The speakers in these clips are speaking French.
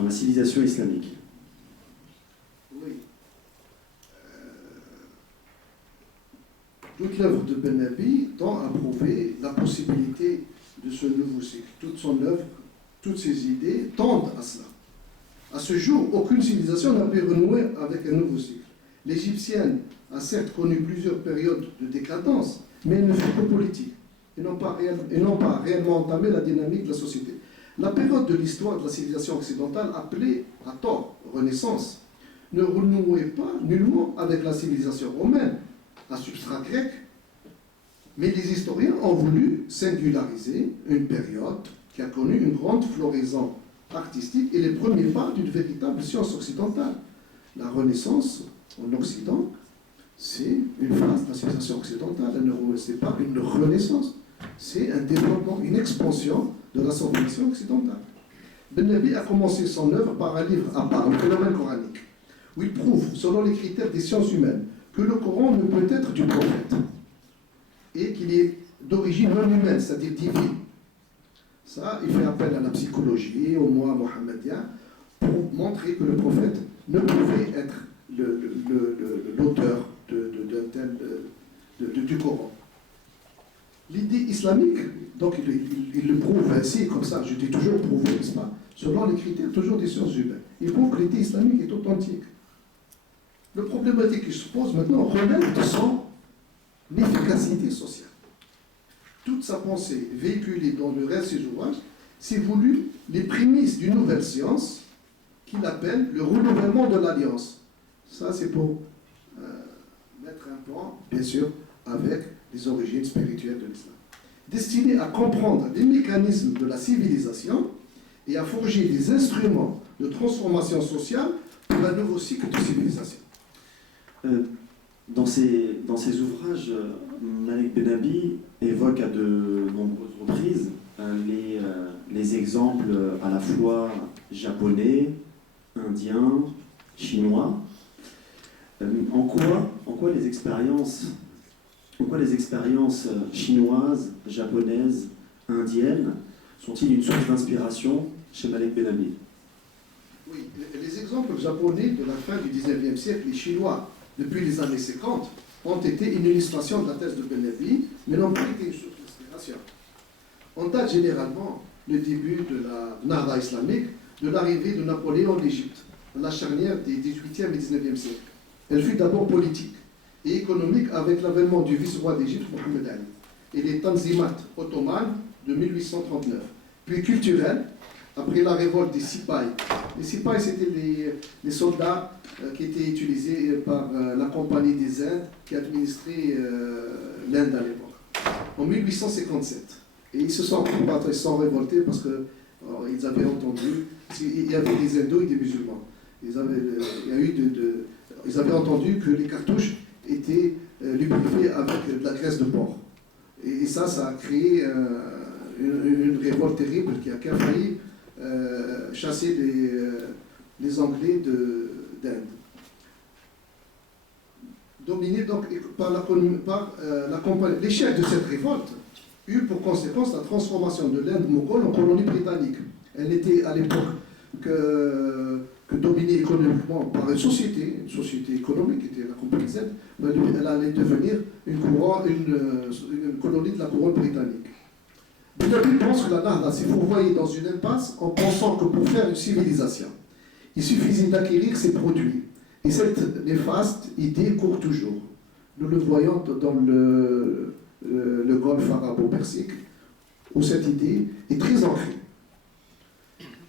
dans la civilisation islamique. Oui. Toute l'œuvre de Ben Nabi tend à prouver la possibilité de ce nouveau cycle. Toute son œuvre, toutes ses idées tendent à cela. À ce jour, aucune civilisation n'a pu renouer avec un nouveau cycle. L'égyptienne a certes connu plusieurs périodes de décadence, mais elle ne fut que politique et non pas réellement entamé la dynamique de la société. La période de l'histoire de la civilisation occidentale, appelée à tort Renaissance, ne renouait pas nullement avec la civilisation romaine, à substrat grec, mais les historiens ont voulu singulariser une période qui a connu une grande floraison artistique et les premiers pas d'une véritable science occidentale. La Renaissance en Occident, c'est une phase de la civilisation occidentale. Ce n'est pas une renaissance, c'est un développement, une expansion de la civilisation occidentale. Ben Nabi a commencé son œuvre par un livre à part, le phénomène coranique, où il prouve, selon les critères des sciences humaines, que le Coran ne peut être du prophète et qu'il est d'origine non humaine, c'est-à-dire divine. Ça, il fait appel à la psychologie, au moi mohammedien, pour montrer que le prophète ne pouvait être l'auteur du Coran. L'idée islamique, donc il le prouve ainsi, comme ça, je dis toujours prouvé, n'est-ce pas, selon les critères toujours des sciences humaines. Il prouve que l'idée islamique est authentique. Le problématique qui se pose maintenant relève de son efficacité sociale. Toute sa pensée véhiculée dans le reste de ses ouvrages, c'est voulu les prémices d'une nouvelle science qu'il appelle le renouvellement de l'alliance. Ça, c'est pour mettre un point, bien sûr, avec les origines spirituelles de l'islam. Destiné à comprendre les mécanismes de la civilisation et à forger des instruments de transformation sociale pour un nouveau cycle de civilisation. Dans ses ouvrages, Malik Benabi évoque à de nombreuses reprises les exemples à la fois japonais, indiens, chinois. En quoi les expériences chinoises, japonaises, indiennes sont-ils une source d'inspiration chez Malik Benabi? Oui, les exemples japonais de la fin du XIXe siècle et chinois depuis les années 50 ont été une illustration de la thèse de Ben Nabi, mais n'ont pas été une source d'inspiration. On date généralement le début de la Nahda islamique de l'arrivée de Napoléon en Égypte, à la charnière des XVIIIe et XIXe siècles. Elle fut d'abord politique et économique avec l'avènement du vice-roi d'Égypte, Mohamed Ali, et les Tanzimat ottomanes de 1839, puis culturelle, après la révolte des Sipahs. Les Sipahs, c'était les soldats qui étaient utilisés par la Compagnie des Indes qui administrait l'Inde à l'époque, en 1857. Et ils se sont révoltés parce qu'ils avaient entendu, il y avait des hindous et des musulmans. Ils avaient entendu que les cartouches étaient lubrifiées avec de la graisse de porc. Et ça a créé une révolte terrible qui a failli chasser les Anglais d'Inde. Dominé donc par la compagnie. L'échec de cette révolte eut pour conséquence la transformation de l'Inde moghole en colonie britannique. Elle n'était à l'époque que dominée économiquement par une société économique qui était la compagnie Z, mais elle allait devenir une colonie de la couronne britannique. Benabi pense que la Nahda s'est fourvoyée dans une impasse en pensant que pour faire une civilisation, il suffisait d'acquérir ses produits. Et cette néfaste idée court toujours. Nous le voyons dans le golfe arabo-persique, où cette idée est très ancrée.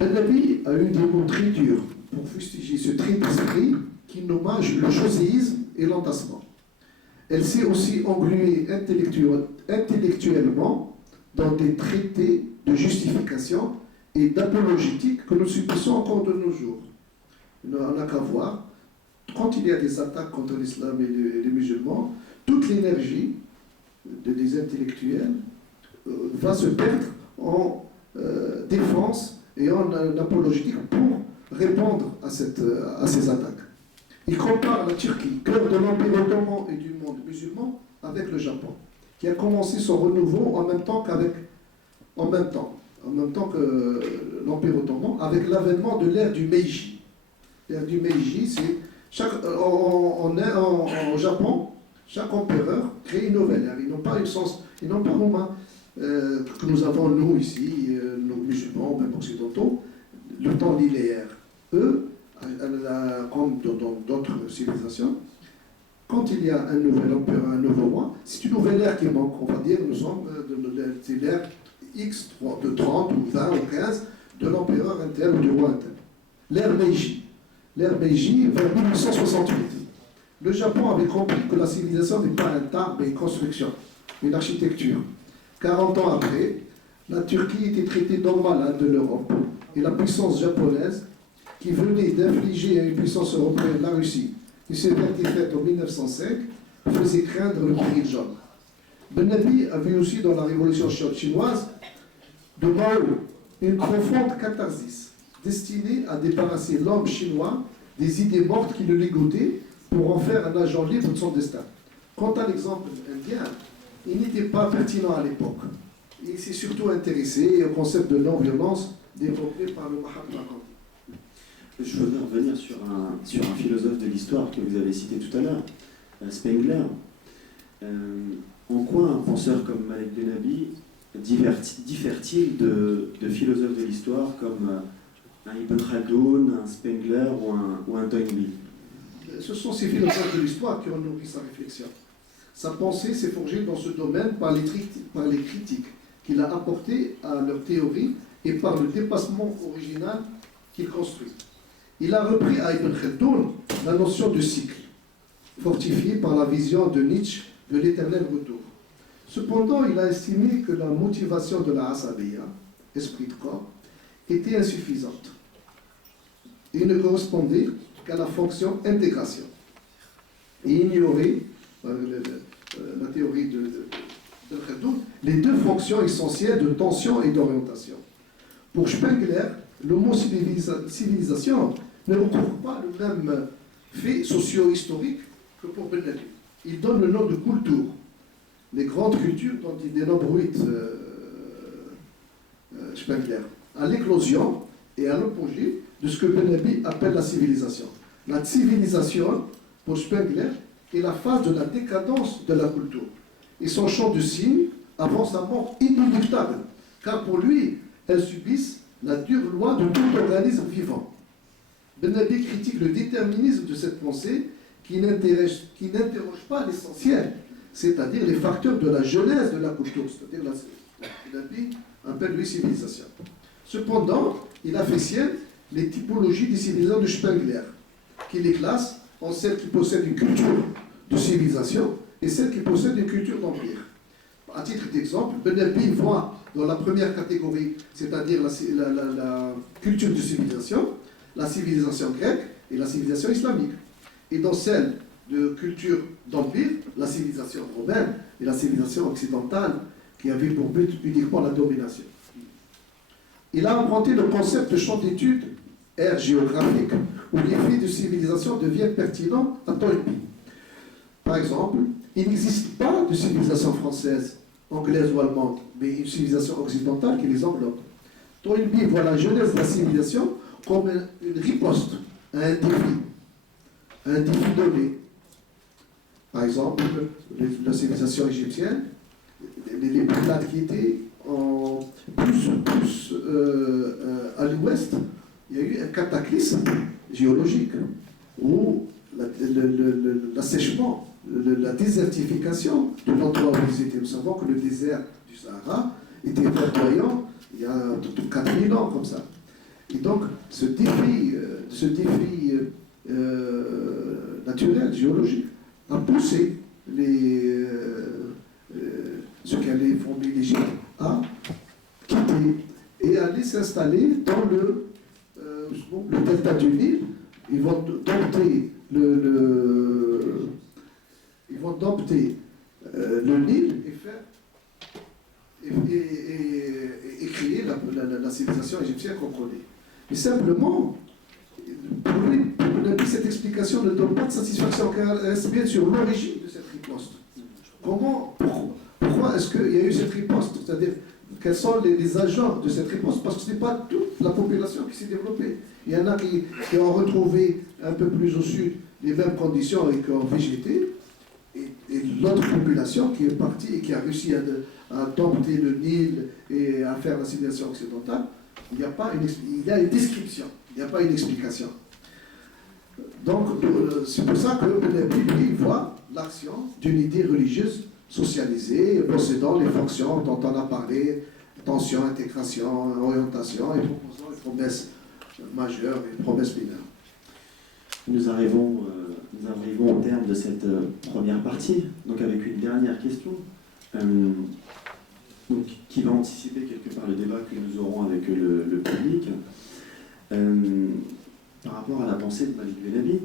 Benabi a eu des mots très durs pour fustiger ce trait d'esprit qui nommage le joséisme et l'entassement. Elle s'est aussi engluée intellectuellement dans des traités de justification et d'apologétique que nous subissons encore de nos jours. On n'a qu'à voir, quand il y a des attaques contre l'islam et les musulmans, toute l'énergie des intellectuels va se perdre en défense et en apologétique pour répondre à ces attaques. Il compare la Turquie, cœur de l'Empire ottoman et du monde musulman, avec le Japon, qui a commencé son renouveau en même temps que l'Empire ottoman avec l'avènement de l'ère du Meiji. L'ère du Meiji, c'est au Japon, chaque empereur crée une nouvelle ère. Ils n'ont pas une sens, ils n'ont pas Romain que nous avons nous ici, nos musulmans, même occidentaux, le temps linéaire. Eux, comme dans d'autres civilisations, quand il y a un nouvel empereur, un nouveau roi, c'est une nouvelle ère qui manque. On va dire, nous sommes de l'ère X de 30 ou 20 ou 15 de l'empereur un tel ou du roi un tel. L'ère Meiji. L'ère Meiji, vers 1868. Le Japon avait compris que la civilisation n'est pas un tas, mais une construction, une architecture. 40 ans après, la Turquie était traitée normale de l'Europe. Et la puissance japonaise, qui venait d'infliger à une puissance européenne, la Russie, une sévère défaite en 1905, faisait craindre le péril jaune. Ben Ali avait aussi dans la révolution chinoise de Mao une profonde catharsis destinée à débarrasser l'homme chinois des idées mortes qui le ligotaient pour en faire un agent libre de son destin. Quant à l'exemple indien, il n'était pas pertinent à l'époque. Il s'est surtout intéressé au concept de non-violence développé par le Mahatma Gandhi. Je voudrais revenir sur un philosophe de l'histoire que vous avez cité tout à l'heure, Spengler. En quoi un penseur comme Malek Benabi diffère-t-il de philosophes de l'histoire comme un Ibn Khaldoun, un Spengler ou un Toynbee? Ce sont ces philosophes de l'histoire qui ont nourri sa réflexion. Sa pensée s'est forgée dans ce domaine par les critiques qu'il a apportées à leur théorie et par le dépassement original qu'il construit. Il a repris à Ibn Khaldoun la notion de cycle, fortifiée par la vision de Nietzsche de l'éternel retour. Cependant, il a estimé que la motivation de la Asabiya, esprit de corps, était insuffisante et ne correspondait qu'à la fonction intégration. Et ignorait, la théorie de Khaldoun, les deux fonctions essentielles de tension et d'orientation. Pour Spengler, le mot civilisation ne recouvre pas le même fait socio-historique que pour Ben Ali. Il donne le nom de culture, les grandes cultures dont il dénombre 8, Spengler, à l'éclosion et à l'apogée de ce que Ben Ali appelle la civilisation. La civilisation, pour Spengler, est la phase de la décadence de la culture. Et son champ de signes avance à mort inéluctable, car pour lui, elles subissent la dure loi de tout organisme vivant. Ben Ali critique le déterminisme de cette pensée qui n'interroge pas l'essentiel, c'est-à-dire les facteurs de la genèse de la culture, c'est-à-dire Ben Ali appelle lui civilisation. Cependant, il a fait sienne les typologies des civilisations de Spengler, qui les classe en celles qui possèdent une culture de civilisation et celles qui possèdent une culture d'empire. À titre d'exemple, Ben Ali voit dans la première catégorie, c'est-à-dire la culture de civilisation, la civilisation grecque et la civilisation islamique. Et dans celle de culture d'empire, la civilisation romaine et la civilisation occidentale qui avait pour but uniquement la domination. Il a inventé le concept de champ d'étude, ère géographique, où les faits de civilisation deviennent pertinents à Toynbee. Par exemple, il n'existe pas de civilisation française, anglaise ou allemande, mais une civilisation occidentale qui les englobe. Toynbee voit la genèse de la civilisation comme une riposte à un défi donné. Par exemple, la civilisation égyptienne, les peuplades qui étaient plus à l'ouest, il y a eu un cataclysme géologique où l'assèchement, la désertification de l'endroit où ils étaient. Nous savons que le désert du Sahara était verdoyant il y a 4000 ans comme ça. Et donc, ce défi naturel, géologique, a poussé ceux qui allaient fonder l'Égypte à quitter et aller s'installer dans le delta du Nil. Ils vont dompter le Nil et créer la civilisation égyptienne qu'on connaît. Mais simplement, pour lui, cette explication ne donne pas de satisfaction, car elle reste bien sur l'origine de cette riposte. Pourquoi est-ce qu'il y a eu cette riposte? C'est-à-dire, quels sont les agents de cette réponse, parce que ce n'est pas toute la population qui s'est développée. Il y en a qui ont retrouvé un peu plus au sud les mêmes conditions et qui ont végété, et l'autre population qui est partie et qui a réussi à dompter le Nil et à faire la civilisation occidentale, il y a une description, il n'y a pas une explication. Donc, c'est pour ça que lui voit l'action d'une idée religieuse socialisée, possédant les fonctions dont on a parlé, tension, intégration, orientation, et proposant les promesses majeures et les promesses mineures. Nous arrivons au terme de cette première partie, donc avec une dernière question, donc, qui va anticiper quelque part le débat que nous aurons avec le public. Par rapport à la pensée de Malik Benabi,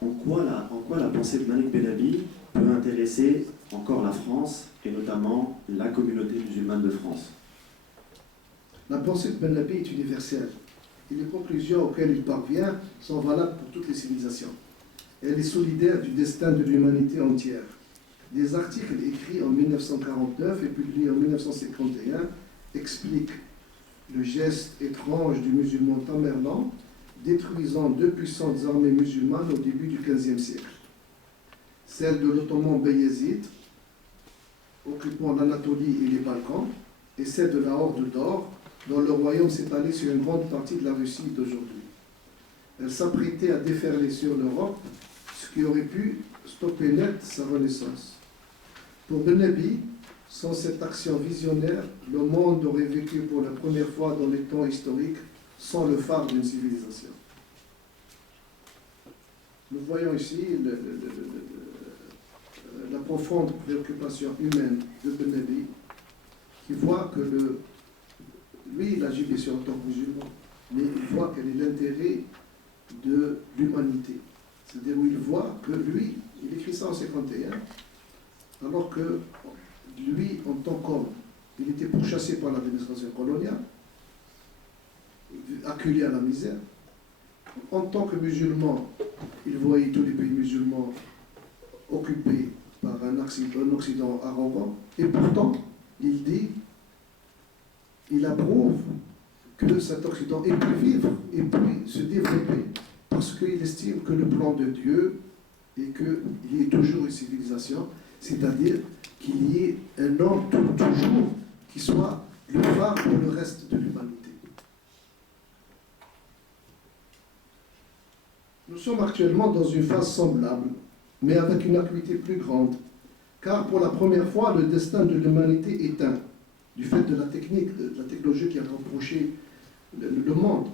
en quoi la pensée de Malik Benabi peut intéresser encore la France, et notamment la communauté musulmane de France? La pensée de Benabi est universelle, et les conclusions auxquelles il parvient sont valables pour toutes les civilisations. Elle est solidaire du destin de l'humanité entière. Des articles écrits en 1949 et publiés en 1951 expliquent le geste étrange du musulman Tamerlan détruisant deux puissantes armées musulmanes au début du XVe siècle. Celle de l'Ottoman Bayezid, occupant l'Anatolie et les Balkans, et celle de la Horde d'Or, dont le royaume s'étalait sur une grande partie de la Russie d'aujourd'hui. Elle s'apprêtait à déferler sur l'Europe, ce qui aurait pu stopper net sa renaissance. Pour Benabi, sans cette action visionnaire, le monde aurait vécu pour la première fois dans les temps historiques sans le phare d'une civilisation. Nous voyons ici la profonde préoccupation humaine de Benabi, qui voit que lui, il agit bien sûr en tant que musulman, mais il voit quel est l'intérêt de l'humanité. C'est-à-dire où il voit que lui, il écrit ça en 51, alors que lui, en tant qu'homme, il était pourchassé par l'administration coloniale, acculé à la misère. En tant que musulman, il voyait tous les pays musulmans occupés par un Occident arrogant, et pourtant, il dit, il approuve que cet Occident ait pu vivre et puis se développer, parce qu'il estime que le plan de Dieu est qu'il y ait toujours une civilisation, c'est-à-dire qu'il y ait un homme toujours qui soit le phare pour le reste de l'humanité. Nous sommes actuellement dans une phase semblable, mais avec une acuité plus grande, car pour la première fois, le destin de l'humanité est éteint, du fait de la technologie qui a rapproché le monde.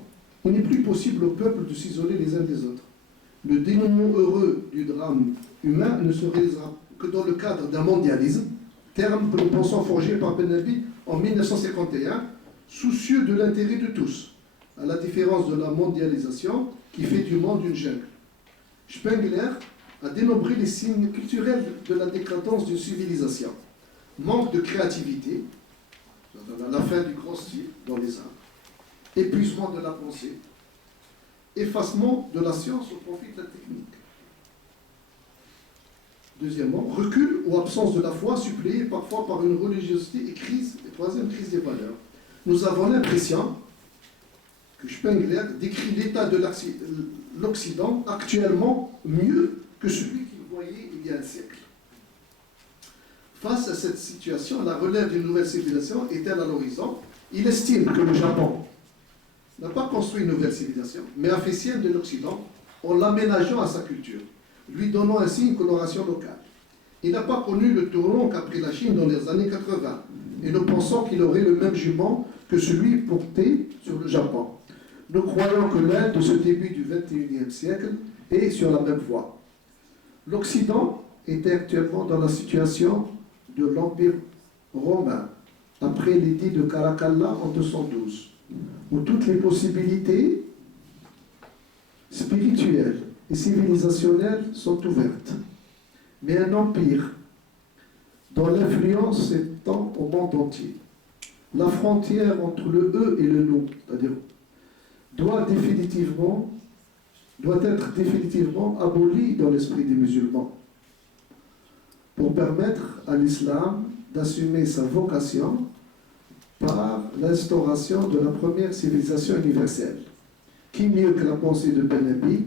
Il n'est plus possible au peuple de s'isoler les uns des autres. Le dénouement heureux du drame humain ne se réalisera que dans le cadre d'un mondialisme, terme que nous pensons forgé par Benabi en 1951, soucieux de l'intérêt de tous, à la différence de la mondialisation qui fait du monde une jungle. Spengler a dénombré les signes culturels de la décadence d'une civilisation. Manque de créativité, la fin du grand style dans les arts, épuisement de la pensée, effacement de la science au profit de la technique. Deuxièmement, recul ou absence de la foi suppléée parfois par une religiosité et troisième, crise des valeurs. Nous avons l'impression que Spengler décrit l'état de l'Occident actuellement mieux que celui qu'il voyait il y a un siècle. Face à cette situation, la relève d'une nouvelle civilisation est-elle à l'horizon? Il estime que le Japon n'a pas construit une nouvelle civilisation, mais a fait sienne de l'Occident en l'aménageant à sa culture, lui donnant ainsi une coloration locale. Il n'a pas connu le tournant qu'a pris la Chine dans les années 80, et nous pensons qu'il aurait le même jugement que celui porté sur le Japon. Nous croyons que l'Inde de ce début du XXIe siècle est sur la même voie. L'Occident est actuellement dans la situation de l'Empire romain, après l'édit de Caracalla en 212, où toutes les possibilités spirituelles et civilisationnelles sont ouvertes. Mais un empire dont l'influence s'étend au monde entier. La frontière entre le eux et le nous, c'est-à-dire doit être définitivement abolie dans l'esprit des musulmans pour permettre à l'islam d'assumer sa vocation par l'instauration de la première civilisation universelle. Qui mieux que la pensée de Ben Nabi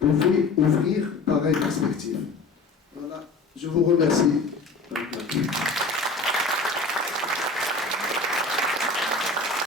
pouvait ouvrir pareille perspective? Voilà, je vous remercie.